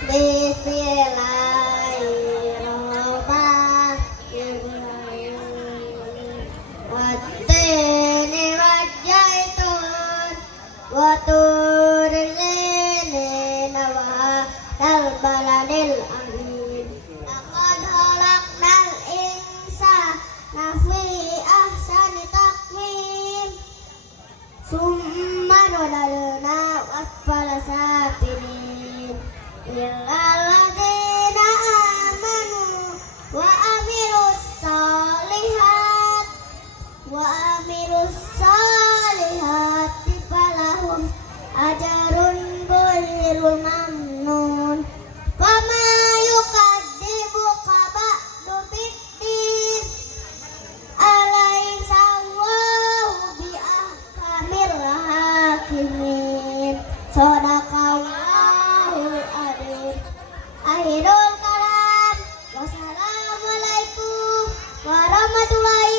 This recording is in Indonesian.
Bismillahirrahmanirrahim. Wattini wajjaitun wa turi sinin wa hadzal baladil amin. Laqad khalaqnal insana fi ahsani taqwim. Summa radadnahu asfala safilin. Illal ladzina amanu wa amilus solihati falahum ajrun ghairu mamnun. Fama yukadzibuka ba'du biddin. Alaysa Allahu biahkamil hakimin. Shadaqallahul adzim. Akhirul kalam. Wassalamualaikum warahmatullahi